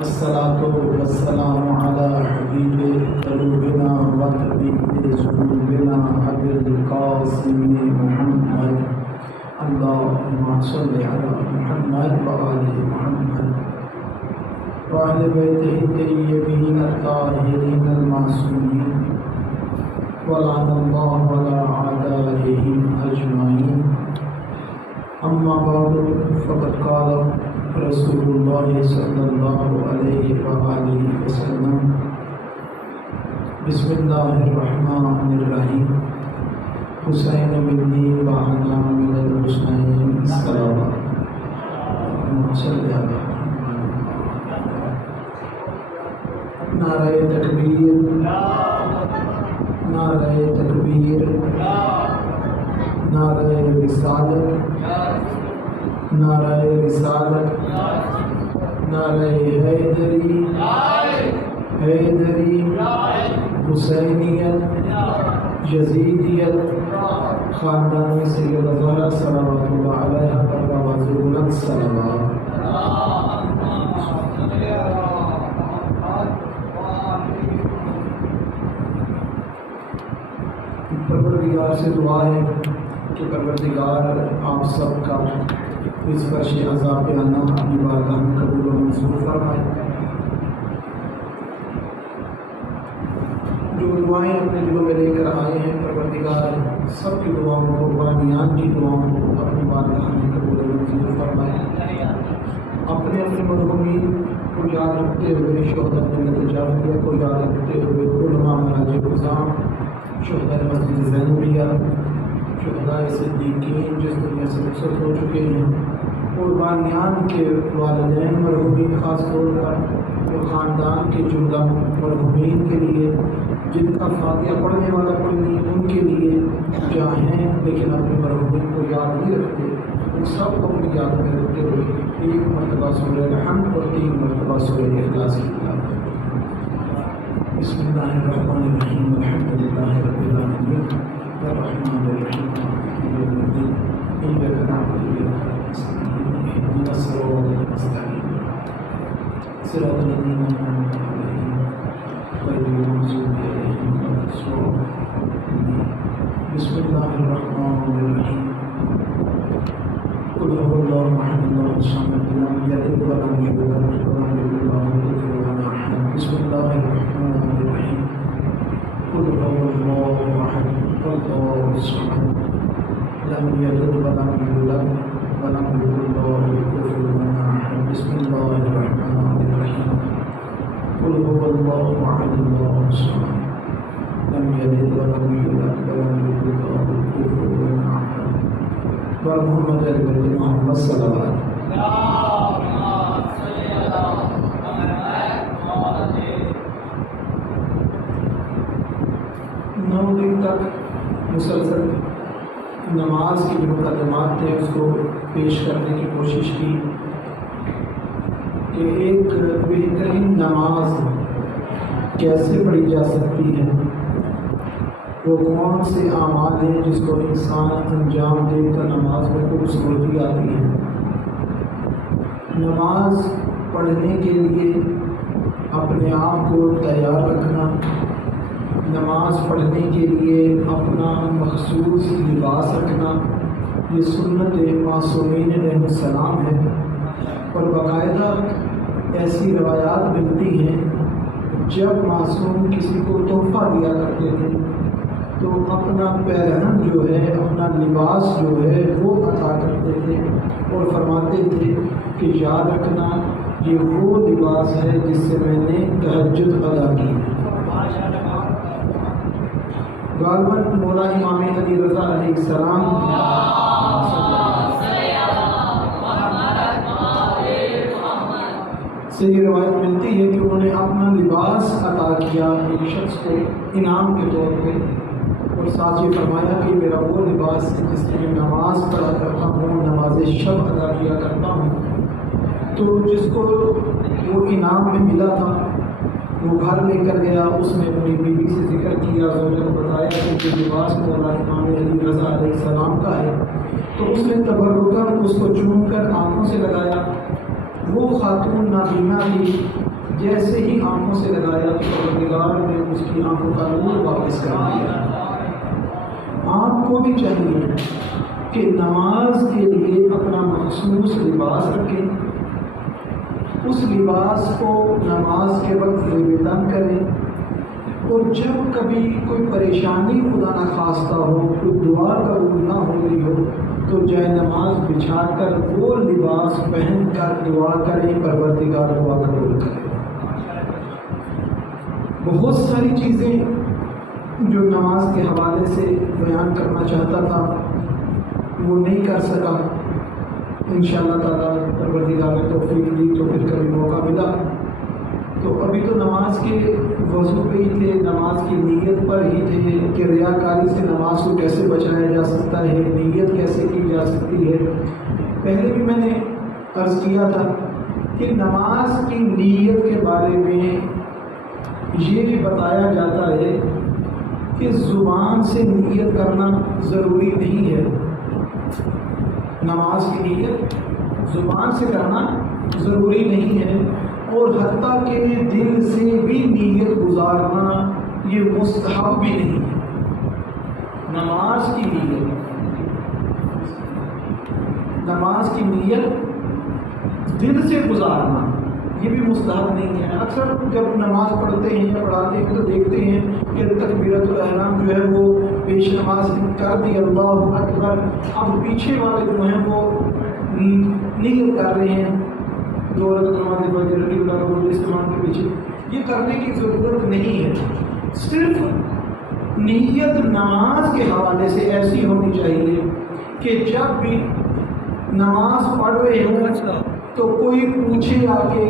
الصلاة والسلام على حبيب قلوبنا وطبيب ذنوبنا أبي القاسم محمد اللهم صل على محمد وآل محمد وآل بيته الطيبين الطاهرين المعصومين ولعن الله على أعدائهم أجمعين. أما بعد فقد قال رسول الله صلى الله عليه وآله وسلم بسم الله الرحمن الرحيم حسین منی وأنا من الحسنین صلوات صلی اللہ. نعرہ تکبیر، نعرہ تکبیر، نعرہ رسالت، نعرہ رسالت، نعرہ حیدری، حیدری، حسینیت، یزیدیت، خاندان سید زہرا صلوات اللہ علیہ پر آواز بلند صلوات. پروردگار سے دعا ہے کہ پروردگار آپ سب کا اس فرش عذاب آنا اپنی بارگاہ میں قبول و منظور فرمائے. جو دعائیں اپنے دلوں میں لے کر آئے ہیں پروردگار سب کی دعاؤں کو، قربانیان کی دعاؤں کو اپنی بارگاہ میں قبول و منظور فرمائے. اپنے اپنے مرحومین کو یاد رکھتے ہوئے شہداء ملت جعفریہ کو یاد رکھتے ہوئے علماء مراجع نظام، شہداء مسجد زینبیہ، شہداء صدیقین جس دنیا سے رخصت ہو چکے ہیں، قربانیان کے والدین مرحومین، خاص طور پر خاندان کے جملہ مرحومین کے لیے جن کا فاتحہ پڑھنے والا کوئی نہیں، ان کے لیے جہاں ہیں لیکن اپنے مرحومین کو یاد نہیں رکھتے، ان سب کو اپنی یاد میں رکھتے ہوئے ایک مرتبہ سورہ الحمد اور 3 مرتبہ سورہ اخلاص کی تلاوت. بسم اللہ الرحمن الرحیم الحمد للہ رب العالمین الرحمن الرحیم مالک یوم الدین ایاک نعبد و ایاک نستعین اهدنا الصراط المستقیم صراط الذین انعمت علیہم غیر المغضوب علیہم ولا الضالین. بسم اللہ الرحمن الرحیم قل هو اللہ احد اللہ الصمد لم یلد ولم یولد ولم یکن له کفوا احد. بسم اللہ الرحمن الرحیم قل هو اللہ احد اللہ الصمد لم یلد ولم یولد ولم یکن له کفوا احد. بسم اللہ الرحمن الرحیم قل هو اللہ احد اللہ الصمد لم یلد ولم یولد ولم یکن له کفوا احد. محمد محمد صلی اللہ علیہ وسلم. نو دن تک مسلسل نماز کی جو مقدمات تھے اس کو پیش کرنے کی کوشش کی کہ ایک بہترین نماز کیسے پڑھی جا سکتی ہے، وہ کون سے اعمال ہیں جس کو انسان انجام دے تو نماز میں خوبصورتی آتی ہے. نماز پڑھنے کے لیے اپنے آپ کو تیار رکھنا، نماز پڑھنے کے لیے اپنا مخصوص لباس رکھنا، یہ سنت معصومین علیہ السلام ہے. اور باقاعدہ ایسی روایات ملتی ہیں جب معصوم کسی کو تحفہ دیا کرتے تھے تو اپنا پیرہن جو ہے، اپنا لباس جو ہے وہ عطا کرتے تھے اور فرماتے تھے کہ یاد رکھنا یہ وہ لباس ہے جس سے میں نے تہجد ادا کی. غالباً مولا امام علی رضا علیہ السلام سے یہ روایت ملتی ہے کہ انہوں نے اپنا لباس عطا کیا ایک شخص کو انعام کے طور پہ، اور ساتھ یہ فرمایا کہ میرا وہ لباس ہے جس سے میں نماز پڑھا کرتا ہوں، نماز شب ادا کیا کرتا ہوں. تو جس کو وہ انعام میں ملا تھا وہ گھر لے کر گیا، اس نے اپنی بیوی سے ذکر کیا، زوجہ کو بتایا کہ یہ لباس مولا امام علی رضا علیہ السلام کا ہے. تو اس نے تبرکاً اس کو چوم کر آنکھوں سے لگایا وہ خاتون نابینا تھی، جیسے ہی آنکھوں سے لگایا تو پروردگار نے اس کی آنکھوں کا نور واپس کر دیا۔ آپ کو بھی چاہیے کہ نماز کے لیے اپنا مخصوص لباس رکھیں، اس لباس کو نماز کے وقت زیبدان کریں، اور جب کبھی کوئی پریشانی خدا نخواستہ ہو، کوئی دعا قبول نہ ہو رہی ہو، تو جائے نماز بچھا کر وہ لباس پہن کر دعا کریں، پروردگار دعا قبول کرے۔ بہت ساری چیزیں جو نماز کے حوالے سے بیان کرنا چاہتا تھا وہ نہیں کر سکا، انشاءاللہ تعالیٰ پروردگار نے توفیق دی تو پھر کبھی موقع ملا۔ تو ابھی تو نماز کے وضو پہ ہی تھے، نماز کی نیت پر ہی تھے کہ ریاکاری سے نماز کو کیسے بچایا جا سکتا ہے، نیت کیسے کی جا سکتی ہے۔ پہلے بھی میں نے عرض کیا تھا کہ نماز کی نیت کے بارے میں یہ بھی بتایا جاتا ہے کہ زبان سے نیت کرنا ضروری نہیں ہے، نماز کی نیت زبان سے کرنا ضروری نہیں ہے، اور حتیٰ کہ دل سے بھی نیت گزارنا یہ مستحب بھی نہیں ہے۔ نماز کی نیت دل سے گزارنا یہ بھی مستحب نہیں ہے۔ اکثر جب نماز پڑھتے ہیں یا پڑھاتے ہیں تو دیکھتے ہیں کہ تکبیرۃ الاحرام جو ہے وہ پیش نماز کر دی، اللہ اکبر، اب پیچھے والے جو ہیں وہ نیت کر رہے ہیں، دو رکعت نماز فجر کی استعمال کے پیچھے۔ یہ کرنے کی ضرورت نہیں ہے، صرف نیت نماز کے حوالے سے ایسی ہونی چاہیے کہ جب بھی نماز پڑھ رہے ہوں تو کوئی پوچھے آ کے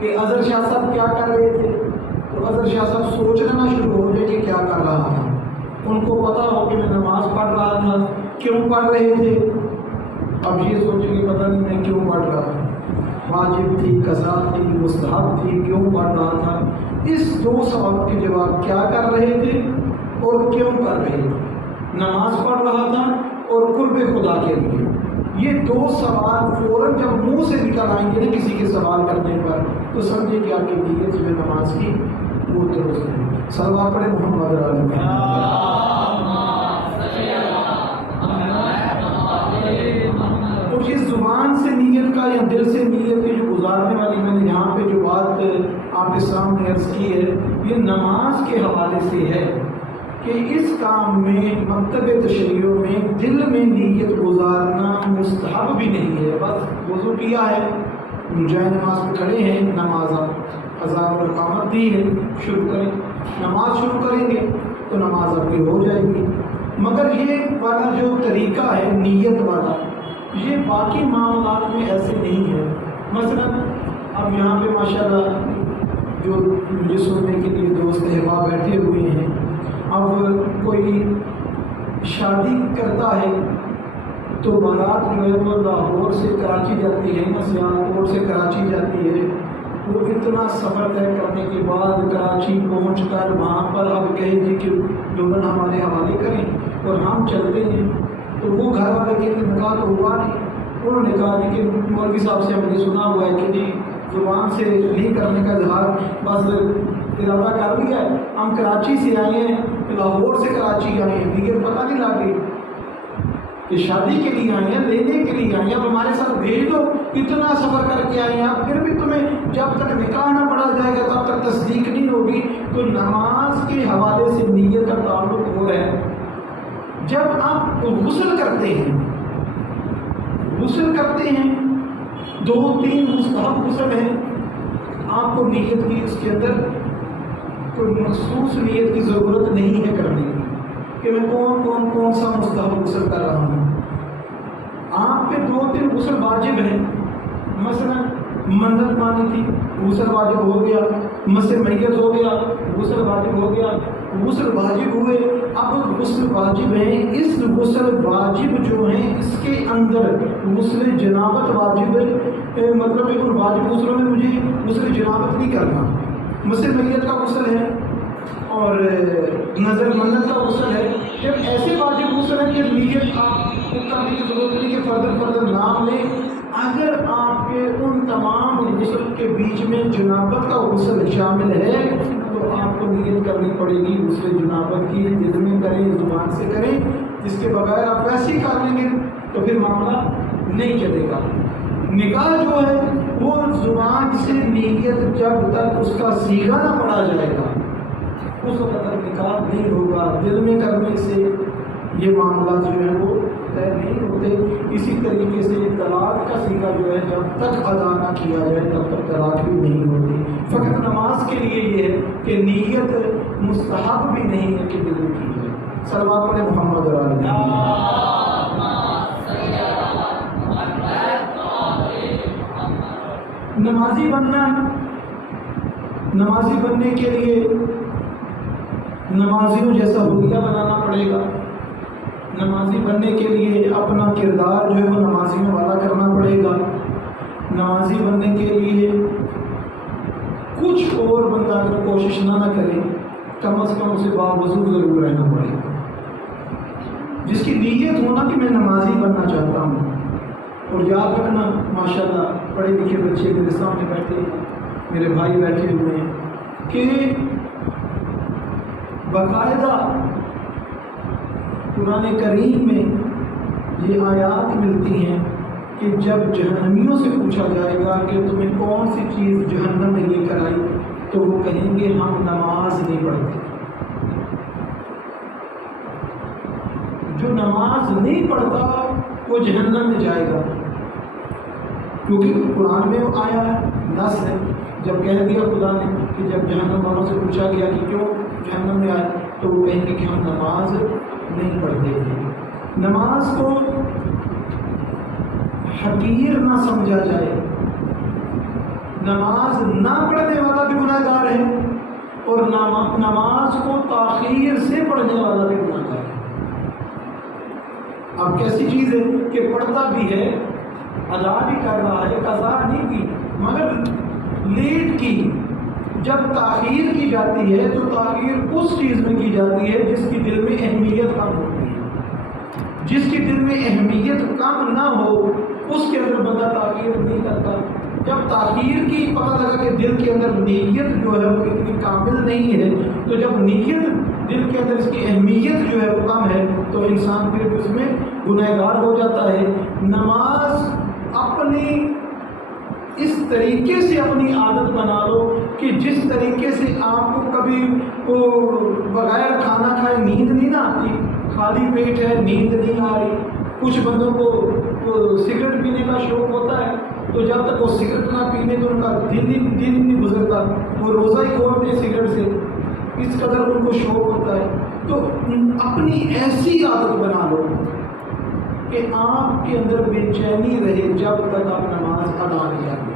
کہ اظہر شاہ صاحب کیا کر رہے تھے، تو اظہر شاہ صاحب سوچنا شروع ہو جائے کہ کیا کر رہا تھا، ان کو پتا ہو کہ میں نماز پڑھ رہا تھا، کیوں پڑھ رہے تھے۔ اب یہ سوچیں کہ پتہ نہیں میں کیوں پڑھ رہا تھا، واجب تھی، قضا تھی، مستحب تھی، کیوں پڑھ رہا تھا۔ اس دو سوال کے جواب کیا کر رہے تھے اور کیوں کر رہے تھے، نماز پڑھ رہا تھا اور قرب خدا کے لیے، یہ دو سوال فوراً جب منہ سے نکل آئیں گے نا کسی کے سوال کرنے پر تو سمجھے کہ آپ کی نیت جو ہے نماز کی وہ درست ہے۔ صلوات پڑھیں محمد علیہ۔ اور یہ زبان سے نیت کا یا دل سے نیت کی جو گزارنے والی میں نے یہاں پہ جو بات آپ کے سامنے عرض کی ہے، یہ نماز کے حوالے سے ہے کہ اس کام میں مکتب تشریعوں میں دل میں نیت گزارنا مستحب بھی نہیں ہے۔ بس وضو کیا ہے، جائے نماز پہ کھڑے ہیں، نماز اذان اور اقامت دی ہے، شروع کریں، نماز شروع کریں گے تو نماز آپ کی ہو جائے گی۔ مگر یہ والا جو طریقہ ہے نیت والا، یہ باقی معاملات میں ایسے نہیں ہے۔ مثلا اب یہاں پہ ماشاءاللہ جو مجھے سننے کے لیے دوست احباب بیٹھے ہوئے ہیں، اب کوئی شادی کرتا ہے تو بارات جو ہے وہ لاہور سے کراچی جاتی ہے، سیالکوٹ سے کراچی جاتی ہے، وہ اتنا سفر طے کرنے کے بعد کراچی پہنچ کر وہاں پر اب کہیں گے کہ دلہن ہمارے حوالے کریں اور ہم چلتے ہیں، تو وہ گھر والے کے نکاح تو ہوا نہیں، انہوں نے کہا کہ مولوی صاحب سے ہم نے سنا ہوا ہے کہ جی زبان سے نہیں کرنے کا اظہار بس ارادہ کر لیا ہے، ہم کراچی سے آئے ہیں، لاہور سے کراچی آئے ہیں، دیگر پتہ نہیں لگے کہ شادی کے لیے آئے ہیں، لینے کے لیے آئے ہیں، اب ہمارے ساتھ بھیج دو، اتنا سفر کر کے آئے ہیں، اب پھر بھی تمہیں جب تک نکاح نہ پڑھا جائے گا تب تک تصدیق نہیں ہوگی۔ تو نماز کے حوالے سے نیت کا تعلق ہو رہا ہے۔ جب آپ غسل کرتے ہیں، دو تین مستحب غسل ہیں، آپ کو نیت کی اس کے اندر کوئی مخصوص نیت کی ضرورت نہیں ہے کرنے کی کہ میں کون سا مستحب غسل کر رہا ہوں۔ آپ پہ دو تین غسل واجب ہیں، مثلا منت مانی تھی، غسل واجب ہو گیا، مس میت ہو گیا، غسل واجب ہو گیا، غسل واجب ہوئے۔ اب غسل واجب ہیں، اس غسل واجب جو ہیں اس کے اندر غسل جنابت واجب ہے، مطلب ہے ان واجب غسلوں میں مجھے غسل جنابت نہیں کرنا، مس میت کا غسل ہے اور نظر منت کا غسل ہے۔ جب ایسے واجب غسل ہے کہ نیت آپ کرنے کی ضرورت نہیں کہ فردر نام لیں، اگر آپ کے ان تمام غسل کے بیچ میں جنابت کا غسل شامل ہے تو آپ کو نیت کرنی پڑے گی غسل جنابت کی، دل میں کریں، زبان سے کریں۔ جس کے بغیر آپ ویسے ہی کر لیں گے تو پھر معاملہ نہیں چلے گا۔ نکاح جو ہے وہ زبان سے نیت جب تک اس کا صیغہ نہ پڑا جائے گا اس وقت تک نکاح نہیں ہوگا۔ دل میں کرنے سے یہ معاملات جو ہیں وہ طے نہیں ہوتے۔ اسی طریقے سے طلاق کا صیغہ جو ہے جب تک ادا نہ کیا جائے تب تک طلاق بھی نہیں ہوتی۔ فقط نماز کے لیے یہ ہے کہ نیت مستحب بھی نہیں ہے کہ دل میں کی جائے۔ صلوات پڑھیں محمد علیہ۔ نمازی بننا، نمازی بننے کے لیے نمازیوں جیسا حلیہ بنانا پڑے گا۔ نمازی بننے کے لیے اپنا کردار جو ہے وہ نمازیوں والا کرنا پڑے گا۔ نمازی بننے کے لیے کچھ اور بندہ اگر کوشش نہ کرے کم از کم اسے باوضو ضرور رہنا پڑے گا۔ جس کی نیت ہونا کہ میں نمازی بننا چاہتا ہوں۔ اور یاد رکھنا ماشاءاللہ پڑھے لکھے بچے میرے سامنے بیٹھے، میرے بھائی بیٹھے ہوئے ہیں کہ باقاعدہ قرآن کریم میں یہ آیات ملتی ہیں کہ جب جہنمیوں سے پوچھا جائے گا کہ تمہیں کون سی چیز جہنم میں لے کر آئی تو وہ کہیں گے ہم نماز نہیں پڑھتے۔ جو نماز نہیں پڑھتا وہ جہنم میں جائے گا، کیونکہ قرآن میں آیا ہے، نص ہے۔ جب کہہ دیا خدا نے کہ جب جہنم والوں سے پوچھا گیا کہ کیوں جہنم میں آئے تو وہ کہیں گے کہ ہم نماز نہیں پڑھتے تھے۔ نماز کو حقیر نہ سمجھا جائے۔ نماز نہ پڑھنے والا بھی گناہ گار ہے اور نماز کو تاخیر سے پڑھنے والا بھی گناہ گار ہے۔ اب کیسی چیز ہے کہ پڑھتا بھی ہے، ادا بھی کر رہا ہے، قضا نہیں کی مگر لیٹ کی۔ جب تاخیر کی جاتی ہے تو تاخیر اس چیز میں کی جاتی ہے جس کی دل میں اہمیت کم ہوتی ہے۔ جس کی دل میں اہمیت کم نہ ہو اس کے اندر بندہ تاخیر نہیں کرتا۔ جب تاخیر کی پتہ لگا کہ دل کے اندر نیت جو ہے وہ اتنی کامل نہیں ہے، تو جب نیت دل کے اندر اس کی اہمیت جو ہے وہ کم ہے تو انسان پھر اس میں گنہ گار ہو جاتا ہے۔ نماز اپنی اس طریقے سے اپنی عادت بنا لو کہ جس طریقے سے آپ کو کبھی بغیر کھانا کھائے نیند نہیں نہ آتی، خالی پیٹ ہے نیند نہیں آ رہی۔ کچھ بندوں کو سگریٹ پینے کا شوق ہوتا ہے تو جب تک وہ سگریٹ نہ پینے تو ان کا دن نہیں گزرتا، وہ روزہ ہی کھولتے سگریٹ سے، اس قدر ان کو شوق ہوتا ہے۔ تو اپنی ایسی عادت بنا لو کہ آپ کے اندر بے چینی رہے جب تک آپ نماز ادا نہیں کرتے۔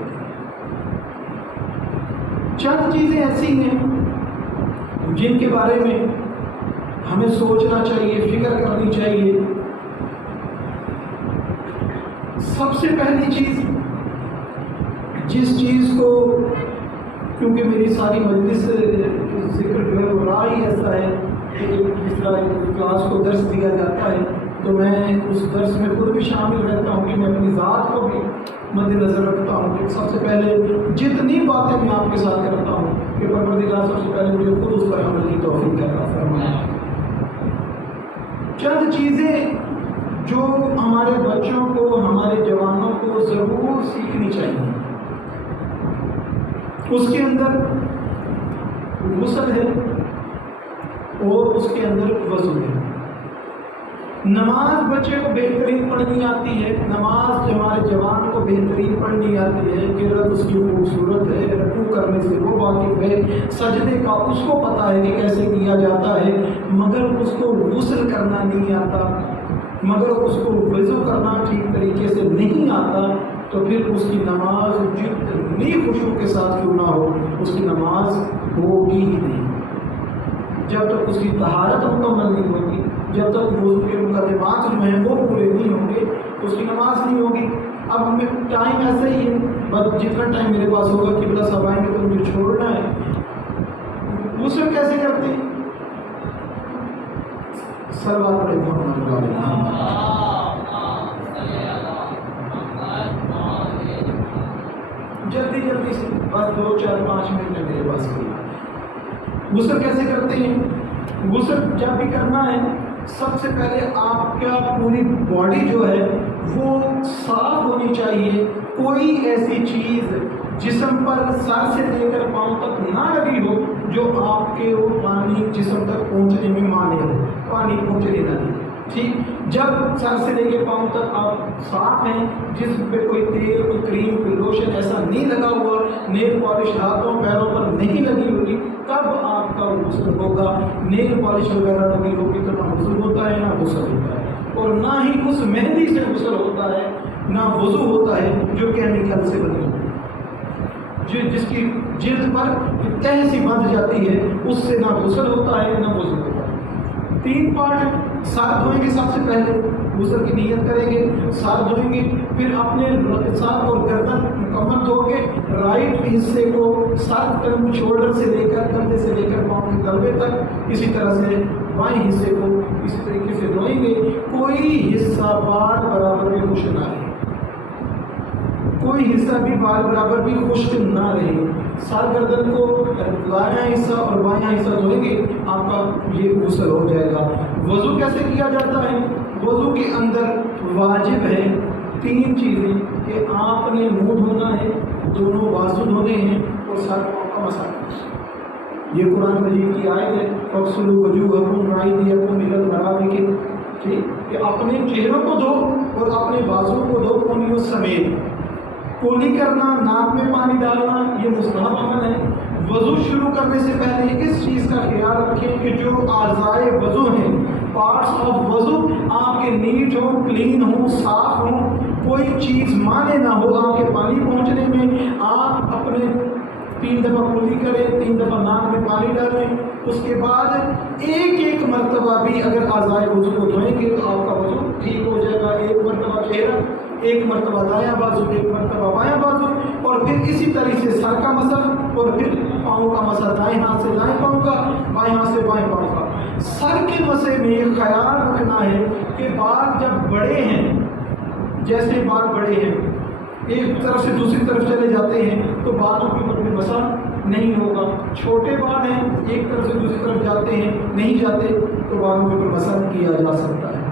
چند چیزیں ایسی ہیں جن کے بارے میں ہمیں سوچنا چاہیے، فکر کرنی چاہیے۔ سب سے پہلی چیز، جس چیز کو کیونکہ میری ساری مجلس ذکر جو ہے وہ راہ ہی ایسا ہے کہ جس طرح کلاس کو درس دیا جاتا ہے تو میں اس درس میں خود بھی شامل رہتا ہوں کہ میں اپنی ذات کو بھی مد نظر رکھتا ہوں کہ سب سے پہلے جتنی باتیں میں آپ کے ساتھ کرتا ہوں کہ پروردگار سب سے پہلے مجھے خود اس پر عمل کی توفیق عطا فرمائے۔ چند چیزیں جو ہمارے بچوں کو، ہمارے جوانوں کو ضرور سیکھنی چاہیے، اس کے اندر غسل ہے اور اس کے اندر وضو ہے۔ نماز بچے کو بہترین پڑھنی آتی ہے، نماز جو ہمارے جوان کو بہترین پڑھنی آتی ہے، قرأت اس کی خوبصورت ہے، رکوع کرنے سے وہ واقف ہے، سجدے کا اس کو پتہ ہے کہ کیسے کیا جاتا ہے، مگر اس کو غسل کرنا نہیں آتا، مگر اس کو وضو کرنا ٹھیک طریقے سے نہیں آتا، تو پھر اس کی نماز جتنی خشوع کے ساتھ کیوں نہ ہو اس کی نماز ہوگی ہی نہیں۔ جب تک اس کی طہارت مکمل نہیں ہوگی، جب تک وضو کے مقدمات جو ہیں وہ پورے نہیں ہوں گے تو اس کی نماز نہیں ہوگی۔ اب ٹائم ایسا ہی ہے، بس جتنا ٹائم میرے پاس ہوگا قبلہ صاحب آئیں گے تو مجھے چھوڑنا ہے۔ غسل کیسے کرتے ہیں؟ صلوات پڑھیں محمد علیہ۔ 2 4 5 منٹ میں میرے پاس کوئی غسل کیسے کرتے ہیں؟ غسل جب بھی کرنا ہے سب سے پہلے آپ کا پوری باڈی جو ہے وہ صاف ہونی چاہیے، کوئی ایسی چیز جسم پر سر سے لے کر پاؤں تک نہ لگی ہو جو آپ کے وہ پانی جسم تک پہنچنے میں مانے ہو، پانی پہنچنے نہ دے۔ ٹھیک، جب سر سے لے کے پاؤں تک آپ صاف ہیں، جسم پہ کوئی تیل، کوئی کریم، کوئی لوشن ایسا نہیں لگا ہوا، نیل پالش ہاتھوں پیروں پر نہیں لگی ہوگی، تب آپ کا غسل ہوگا۔ نیل پالش وغیرہ لگی ہوگی تو نہ غسل ہوتا ہے نہ غسل ہوتا ہے، اور نہ ہی اس مہندی سے غسل ہوتا ہے، نہ وضو ہوتا ہے جو کیمیکل سے بنی ہوتی ہے، جس کی جلد پر تہ سی بندھ جاتی ہے، اس سے نہ غسل ہوتا ہے نہ وضو ہوتا ہے۔ 3 پارٹ، سر دھوئیں گے سب سے پہلے، غسل کی نیت کریں گے، سر دھوئیں گے، پھر اپنے سر اور گردن مکمل دھو کے رائٹ حصے کو سر شولڈر سے لے کر کندھے سے لے کر پاؤں کے تلوے تک، اسی طرح سے بائیں حصے کو اسی طریقے سے دھوئیں گے۔ کوئی حصہ بال برابر بھی خشک نہ رہے، کوئی حصہ بھی بال برابر بھی خشک نہ رہے۔ سر گردن کو دایاں حصہ اور بایاں حصہ دھوئیں گے، آپ کا یہ غسل ہو جائے گا۔ وضو کیسے کیا جاتا ہے؟ وضو کے اندر واجب ہے 3 چیزیں کہ آپ نے منہ دھونا ہے، دونوں بازو دھونے ہیں، اور سر کا مسح کرنا۔ یہ قرآن مجید کی آیت ہے، فَاغْسِلُوا وُجُوهَكُمْ وَأَيْدِيَكُمْ إِلَى الْمَرَافِقِ، ٹھیک، کہ اپنے چہروں کو دھو اور اپنے بازو کو دھو کونیوں سمیت۔ کولی کرنا، ناک میں پانی ڈالنا، یہ مستحب عمل ہے۔ وضو شروع کرنے سے پہلے اس چیز کا خیال رکھیں کہ جو اعضائے وضو ہیں، پارٹس آف وضو، آپ کے نیٹ ہوں، کلین ہوں، صاف ہوں، کوئی چیز مانے نہ ہو آپ کے پانی پہنچنے میں۔ آپ اپنے 3 دفعہ کولی کریں، 3 دفعہ ناک میں پانی ڈالیں، اس کے بعد ایک مرتبہ بھی اگر اعضائے وضو کو دھوئیں گے تو آپ کا وضو ٹھیک ہو جائے گا۔ 1 مرتبہ چہرہ، 1 مرتبہ دایاں بازو، 1 مرتبہ بایاں بازو، اور پھر اسی طرح سے سر کا مسح، اور پھر پاؤں کا مسح، دائیں ہاتھ سے دائیں پاؤں کا، بائیں ہاتھ سے بائیں پاؤں کا۔ سر کے مسح میں یہ خیال رکھنا ہے کہ بال جب بڑے ہیں، جیسے بال بڑے ہیں ایک طرف سے دوسری طرف چلے جاتے ہیں تو بالوں کے اوپر بھی مسح نہیں ہوگا۔ چھوٹے بال ہیں، ایک طرف سے دوسری طرف جاتے ہیں، نہیں جاتے، تو بالوں کے اوپر مسح کیا جا سکتا ہے۔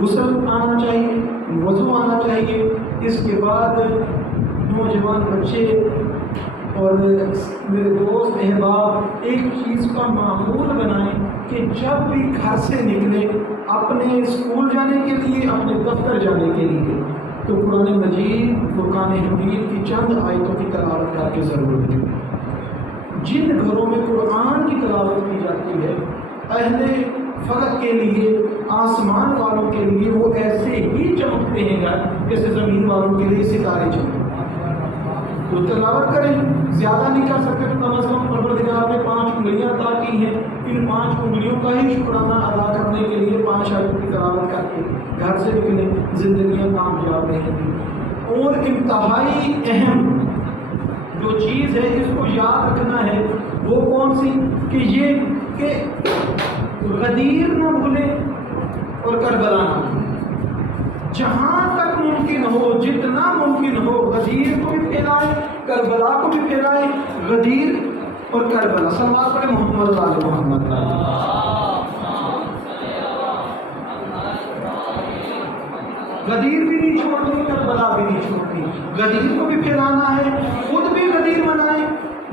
غسل آنا چاہیے، وضو آنا چاہیے۔ اس کے بعد نوجوان بچے اور میرے دوست احباب ایک چیز کا معمول بنائیں کہ جب بھی گھر سے نکلے، اپنے اسکول جانے کے لیے، اپنے دفتر جانے کے لیے، تو قرآن مجید، فرقان حمید کی چند آیتوں کی تلاوت کر کے ضرور دیں۔ جن گھروں میں قرآن کی تلاوت کی جاتی ہے، اہل فلک کے لیے، آسمان والوں کے لیے وہ ایسے ہی چمکتے ہیں گھر جیسے زمین والوں کے لیے ستارے چمکتے ہیں۔ تو تلاوت کریں، زیادہ نہیں کر سکتے تو کم از کم پروردگار نے 5 انگلیاں عطا کی ہیں، ان 5 انگلیوں کا ہی شکرانہ ادا کرنے کے لیے 5 آیتوں کی تلاوت کر کے گھر سے نکلیں، زندگیاں کامیاب رہیں گی۔ اور انتہائی اہم جو چیز ہے اس کو یاد رکھنا ہے، وہ کون سی؟ کہ یہ کہ غدیر نہ بھولیں اور کربلا نہ بھولیں۔ جہاں تک ممکن ہو، جتنا ممکن ہو، غدیر کو بھی پھیلائیں، کربلا کو بھی پھیلائیں۔ غدیر اور کربلا، سلوات پڑھیں محمد علی محمد۔ غدیر بھی نہیں چھوڑنی، کربلا بھی نہیں چھوڑنی۔ غدیر کو بھی پھیلانا ہے، خود بھی غدیر بنائیں،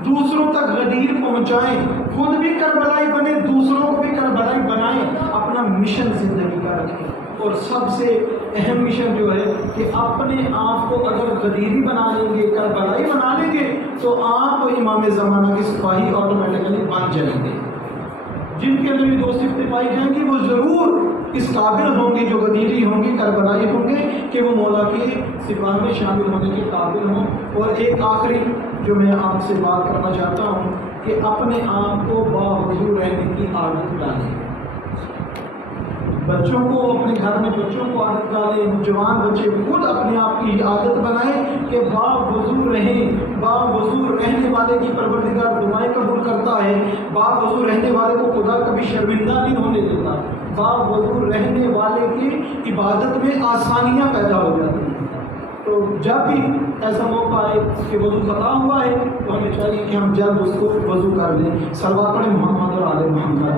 دوسروں تک غدیر پہنچائیں، خود بھی کربلائی بنے، دوسروں کو بھی کربلائی بنائیں۔ اپنا مشن زندگی کا رکھیں، اور سب سے اہم مشن جو ہے کہ اپنے آپ کو اگر غدیری بنا لیں گے، کربلائی بنا لیں گے، تو آپ امام زمانہ کے سپاہی آٹومیٹکلی بن جائیں گے۔ جن کے اندر یہ 2 صفتیں پائی جائیں گی وہ ضرور اس قابل ہوں گے، جو غدیری ہوں گے، کربلائی ہوں گے، کہ وہ مولا کے سپاہ میں شامل ہونے کے قابل ہوں۔ اور ایک آخری جو میں آپ سے بات کرنا چاہتا ہوں کہ اپنے آپ کو باوضو رہنے کی عادت ڈالیں۔ بچوں کو، اپنے گھر میں بچوں کو عادت ڈالیں، جوان بچے خود اپنے آپ کی عادت بنائیں کہ باوضو رہیں۔ باوضو رہنے والے کی پروردگار دعائیں قبول کرتا ہے، باوضو رہنے والے کو خدا کبھی شرمندہ نہیں ہونے دیتا، باوضو رہنے والے کی عبادت میں آسانیاں پیدا ہو جاتی ہیں۔ تو جب بھی ایسا موقع آئے کہ وضو خطا ہوا ہے تو ہمیں چاہیے کہ ہم جلد اس کو وضو کر لیں. صلوات پڑھیں محمد اور آل محمد.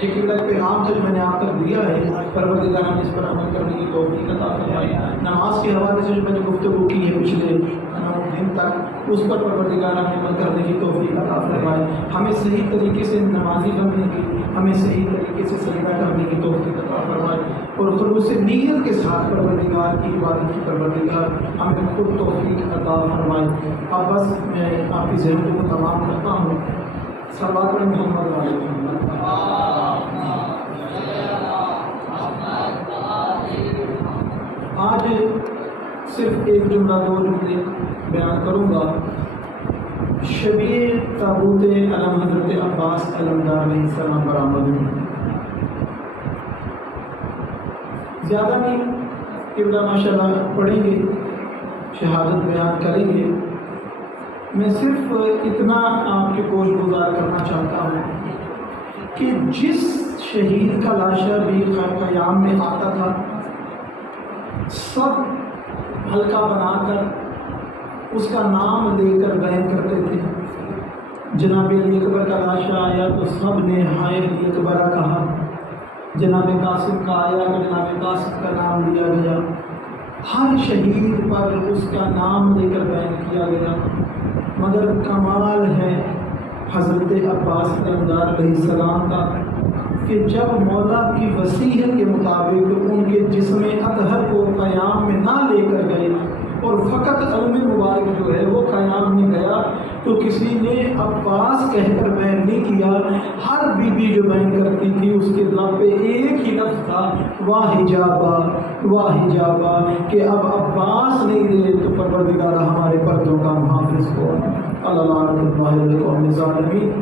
لیکن ایک پیغام جو میں نے آپ تک دیا ہے پروردگار ہمیں اس پر عمل کرنے کی توفیق عطا فرمائے. نماز کے حوالے سے جو میں نے گفتگو کی ہے پچھلے 9 دن تک اس پر پروردگار ہمیں عمل کرنے کی توفیق عطا فرمائے. ہمیں صحیح طریقے سے نمازی بننے کی, ہمیں صحیح طریقے سے سجدہ کرنے کی توفیق عطا فرمائے اور خلوص نیت کے ساتھ پروردگار کی عبادت کی پروردگار ہمیں خود توفیق عطا فرمائے. اب بس میں آپ کی ذہنوں کو تمام کرتا ہوں. صلوات محمد علیہ محمد. آج صرف ایک جملہ 2 جملے بیان کروں گا. شبیہ تابوت علم حضرت عباس علمدار علیہ السلام برآمد ہوئی. زیادہ نہیں قبلہ ماشاءاللہ پڑھیں گے, شہادت بیان کریں گے. میں صرف اتنا آپ کے گوش گزار کرنا چاہتا ہوں کہ جس شہید کا لاشا بھی قیام میں آتا تھا سب حلقہ بنا کر اس کا نام لے کر بیان کرتے تھے. جناب علی اکبر کا لاشا آیا تو سب نے ہائے علی اکبرہ کہا. جناب قاسم کا آیا تو جناب قاسم کا نام لیا گیا. ہر شہید پر اس کا نام لے کر بیان کیا گیا. مگر کمال ہے حضرت عباس علمدار علیہ السلام کا کہ جب مولا کی وصیت کے مطابق ان کے جسم اطہر کو قیام میں نہ لے کر گئے اور فقط علم مبارک جو ہے وہ قیام میں گیا تو کسی نے عباس کہہ کر بیان نہیں کیا. ہر بی بی جو بیان کرتی تھی اس کے لب پہ ایک ہی لفظ تھا, واہ حجابہ واہ حجابہ, کہ اب عباس نہیں دے تو پروردگار ہمارے پردوں کا محافظ ہو. اللہ اللہ علیہ ظالمین.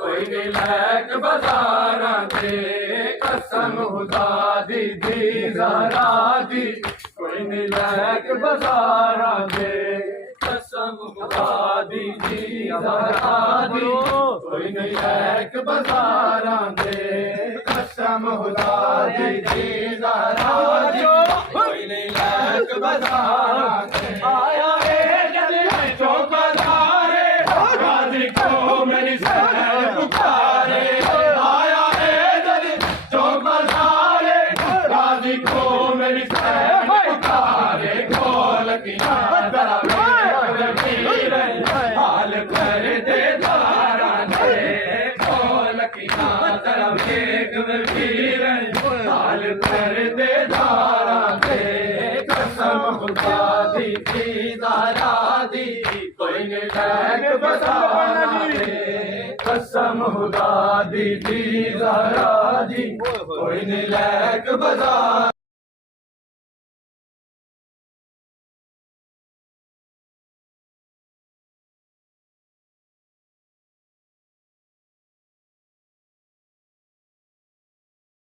کوئی نہیں لیک بازارا دے قسم خدا دی دی زہرا دی کوئی نہیں لیک بازارا دے قسم خدا دی دی زہرا دی کوئی نہیں لیک بازارا دے قسم خدا دی دی زہرا دی کوئی نہیں لیک بازارا دے آیا ہے جلے چوک بازارے غازی کو میری سہر پکارے آیا ہے جلے چوک بازارے غازی کو میری سہر پکارے کھول کی ذرا حال کر دے دارا دے کھول کی ذرا حال کر دے دارا خدا دی زہرا دی کوئی نہیں لائق بزانا دے قسم خدا دی زہرا دی کوئی نہیں لائق بزانا